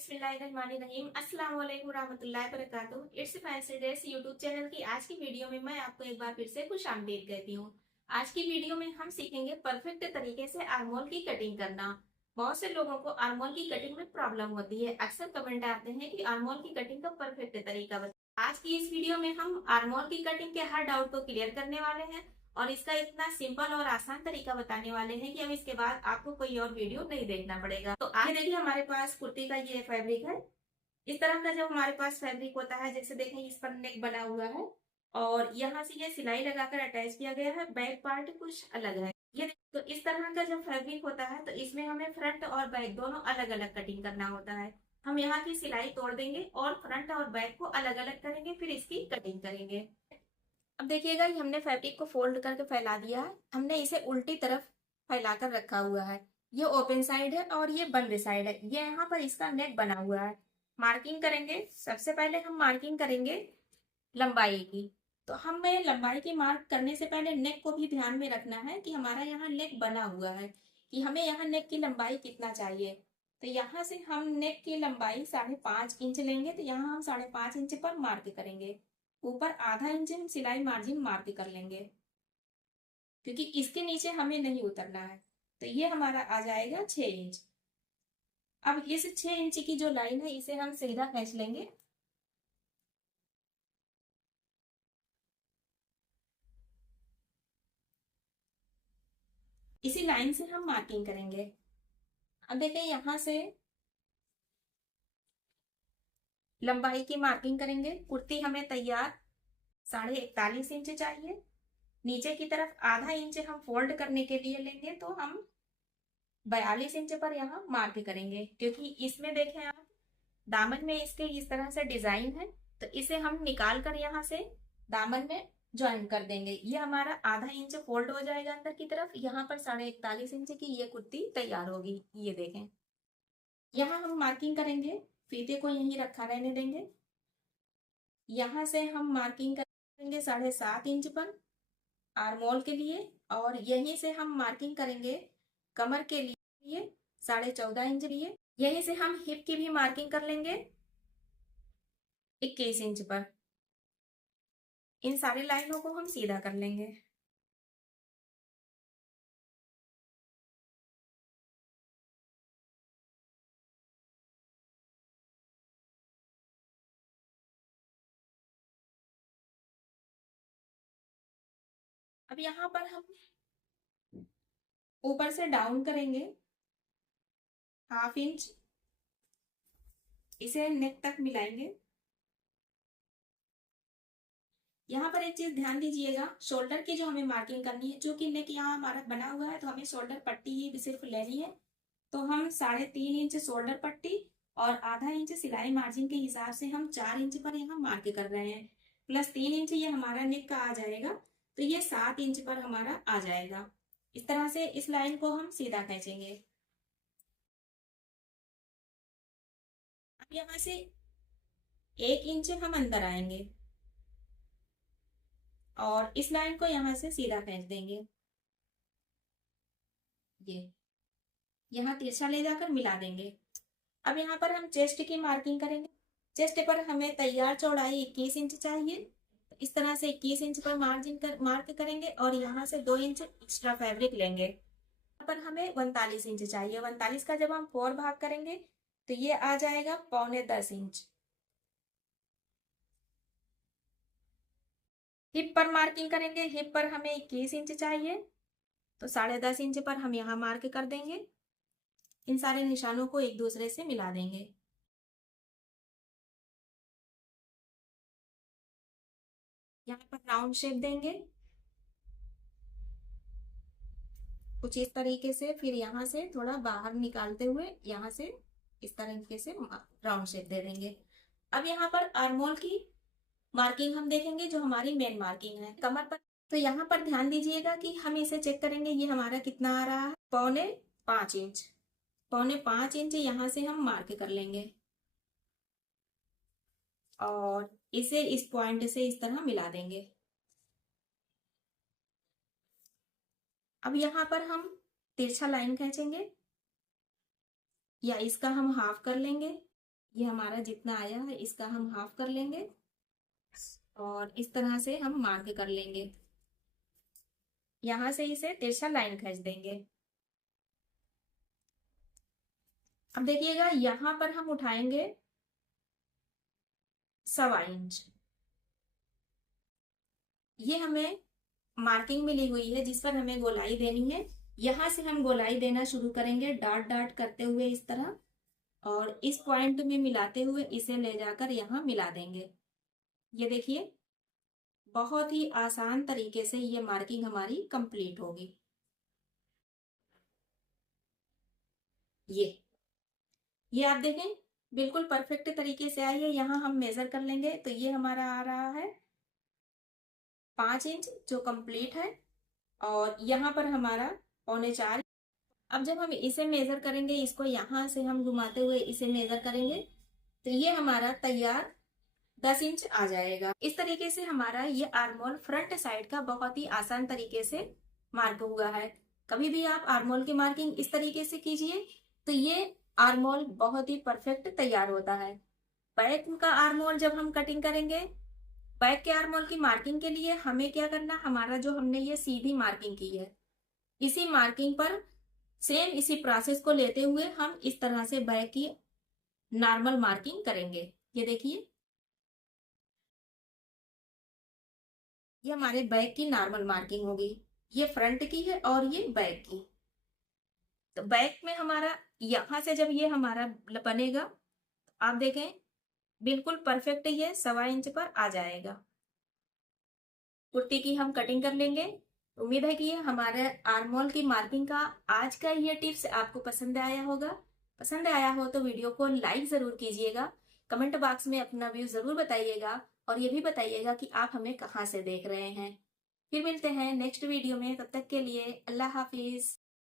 बिस्मिल्लाहिर्रहमानिर्रहीम। अस्सलाम वालेकुम रहमतुल्लाहि व बरकातुहू। It's fancy dress YouTube channel की आज की वीडियो में मैं आपको एक बार फिर से खुश आमदीद कहती हूँ। आज की वीडियो में हम सीखेंगे परफेक्ट तरीके से आर्मोल की कटिंग करना। बहुत से लोगों को आर्मोल की कटिंग में प्रॉब्लम होती है। अक्सर कमेंट आते हैं कि आर्मोल की कटिंग का परफेक्ट तरीका बताएं। आज की इस वीडियो में हम आर्मोल की कटिंग के हर डाउट को क्लियर करने वाले हैं और इसका इतना सिंपल और आसान तरीका बताने वाले हैं कि अब इसके बाद आपको कोई और वीडियो नहीं देखना पड़ेगा। तो आगे देखिए, हमारे पास कुर्ती का ये फैब्रिक है। इस तरह का जब हमारे पास फैब्रिक होता है, जैसे देखें इस पर नेक बना हुआ है और यहाँ से ये सिलाई लगाकर अटैच किया गया है। बैक पार्ट कुछ अलग है। ये तो इस तरह का जब फैब्रिक होता है तो इसमें हमें फ्रंट और बैक दोनों अलग अलग कटिंग करना होता है। हम यहाँ की सिलाई तोड़ देंगे और फ्रंट और बैक को अलग अलग करेंगे, फिर इसकी कटिंग करेंगे। अब देखिएगा, ये हमने फैब्रिक को फोल्ड करके फैला दिया है। हमने इसे उल्टी तरफ फैलाकर रखा हुआ है। ये ओपन साइड है और ये बंद साइड है। ये यहाँ पर इसका नेक बना हुआ है। मार्किंग करेंगे। सबसे पहले हम मार्किंग करेंगे लंबाई की। तो हमें लंबाई की मार्क करने से पहले नेक को भी ध्यान में रखना है कि हमारा यहाँ नेक बना हुआ है, कि हमें यहाँ नेक की लंबाई कितना चाहिए। तो यहाँ से हम नेक की लंबाई 5.5 इंच लेंगे। तो यहाँ हम 5.5 इंच पर मार्क करेंगे। ऊपर आधा इंच हम सिलाई मार्जिन मार्क कर लेंगे, क्योंकि इसके नीचे हमें नहीं उतरना है। तो ये हमारा आ जाएगा 6 इंच। अब इस 6 इंच की जो लाइन है इसे हम सीधा खींच लेंगे। इसी लाइन से हम मार्किंग करेंगे। अब देखिए, यहाँ से लंबाई की मार्किंग करेंगे। कुर्ती हमें तैयार 41.5 इंच चाहिए। नीचे की तरफ आधा इंच हम फोल्ड करने के लिए लेंगे, तो हम 42 इंच पर यहाँ मार्क करेंगे। क्योंकि इसमें देखें आप, दामन में इसके इस तरह से डिजाइन है, तो इसे हम निकाल कर यहाँ से दामन में ज्वाइन कर देंगे। ये हमारा आधा इंच फोल्ड हो जाएगा अंदर की तरफ। यहाँ पर 41.5 इंच की ये कुर्ती तैयार होगी। ये देखें, यहाँ हम मार्किंग करेंगे। फीते को यहीं रखा रहने देंगे। यहाँ से हम मार्किंग करेंगे 7.5 इंच पर आर्मोल के लिए, और यहीं से हम मार्किंग करेंगे कमर के लिए 14.5 इंच लिए। यहीं से हम हिप की भी मार्किंग कर लेंगे 21 इंच पर। इन सारी लाइनों को हम सीधा कर लेंगे। अब यहाँ पर हम ऊपर से डाउन करेंगे 1/2 इंच। इसे नेक तक मिलाएंगे। यहाँ पर एक चीज ध्यान दीजिएगा, शोल्डर की जो हमें मार्किंग करनी है, जो कि नेक यहाँ हमारा बना हुआ है, तो हमें शोल्डर पट्टी ही सिर्फ लेनी है। तो हम 3.5 इंच शोल्डर पट्टी और आधा इंच सिलाई मार्जिन के हिसाब से हम 4 इंच पर यहाँ मार्क कर रहे हैं। प्लस 3 इंच ये हमारा नेक का आ जाएगा, तो ये 7 इंच पर हमारा आ जाएगा। इस तरह से इस लाइन को हम सीधा खींचेंगे। अब यहाँ से 1 इंच हम अंदर आएंगे और इस लाइन को यहाँ से सीधा खींच देंगे। ये यहाँ तिरछा ले जाकर मिला देंगे। अब यहाँ पर हम चेस्ट की मार्किंग करेंगे। चेस्ट पर हमें तैयार चौड़ाई 21 इंच चाहिए। इस तरह से 21 इंच पर मार्क करेंगे और यहाँ से 2 इंच एक्स्ट्रा फैब्रिक लेंगे। यहाँ पर हमें 39 इंच चाहिए। 39 का जब हम 4 भाग करेंगे तो ये आ जाएगा 9.25 इंच। हिप पर मार्किंग करेंगे। हिप पर हमें 21 इंच चाहिए, तो 10.5 इंच पर हम यहाँ मार्क कर देंगे। इन सारे निशानों को एक दूसरे से मिला देंगे। यहाँ पर राउंड शेप देंगे कुछ इस तरीके से, फिर यहाँ से थोड़ा बाहर निकालते हुए यहाँ से इस तरीके से राउंड शेप दे देंगे। अब यहाँ पर आर्मोल की मार्किंग हम देखेंगे, जो हमारी मेन मार्किंग है कमर पर। तो यहाँ पर ध्यान दीजिएगा कि हम इसे चेक करेंगे, ये हमारा कितना आ रहा है, 5.25 इंच। 5.25 इंच यहाँ से हम मार्क कर लेंगे और इसे इस पॉइंट से इस तरह मिला देंगे। अब यहाँ पर हम तिरछा लाइन खींचेंगे, या इसका हम हाफ कर लेंगे ये हमारा जितना आया है इसका हम हाफ कर लेंगे और इस तरह से हम मार्क कर लेंगे। यहां से इसे तिरछा लाइन खींच देंगे। अब देखिएगा यहां पर हम उठाएंगे 1.25 इंच। ये हमें मार्किंग मिली हुई है जिस पर हमें गोलाई देनी है। यहां से हम गोलाई देना शुरू करेंगे डॉट डॉट करते हुए इस तरह, और इस पॉइंट में मिलाते हुए इसे ले जाकर यहाँ मिला देंगे। ये देखिए बहुत ही आसान तरीके से ये मार्किंग हमारी कंप्लीट होगी। ये आप देखें बिल्कुल परफेक्ट तरीके से आई है। यहाँ हम मेजर कर लेंगे तो ये हमारा आ रहा है 5 इंच जो कंप्लीट है, और यहाँ पर हमारा 3.25। अब जब हम इसे मेजर करेंगे, इसको यहाँ से हम घुमाते हुए इसे मेजर करेंगे तो ये हमारा तैयार 10 इंच आ जाएगा। इस तरीके से हमारा ये आर्मोल फ्रंट साइड का बहुत ही आसान तरीके से मार्क हुआ है। कभी भी आप आर्मोल की मार्किंग इस तरीके से कीजिए तो ये आर्मोल बहुत ही परफेक्ट तैयार होता है। बैक का आर्मोल जब हम कटिंग करेंगे, बैक के आर्मोल की मार्किंग के लिए हमें क्या करना, हमारा जो हमने ये सीधी मार्किंग की है इसी मार्किंग पर सेम इसी प्रोसेस को लेते हुए हम इस तरह से बैक की नॉर्मल मार्किंग करेंगे। ये देखिए ये हमारे बैक की नॉर्मल मार्किंग होगी। ये फ्रंट की है और ये बैक की। तो बैक में हमारा यहां से जब ये हमारा बनेगा आप देखें बिल्कुल परफेक्ट ये 1.25 इंच पर आ जाएगा। कुर्ती की हम कटिंग कर लेंगे। उम्मीद है कि ये हमारे आर्मोल की मार्किंग का आज का ये टिप्स आपको पसंद आया होगा। पसंद आया हो तो वीडियो को लाइक जरूर कीजिएगा, कमेंट बॉक्स में अपना व्यू जरूर बताइएगा, और ये भी बताइएगा कि आप हमें कहाँ से देख रहे हैं। फिर मिलते हैं नेक्स्ट वीडियो में, तब तक के लिए अल्लाह हाफिज।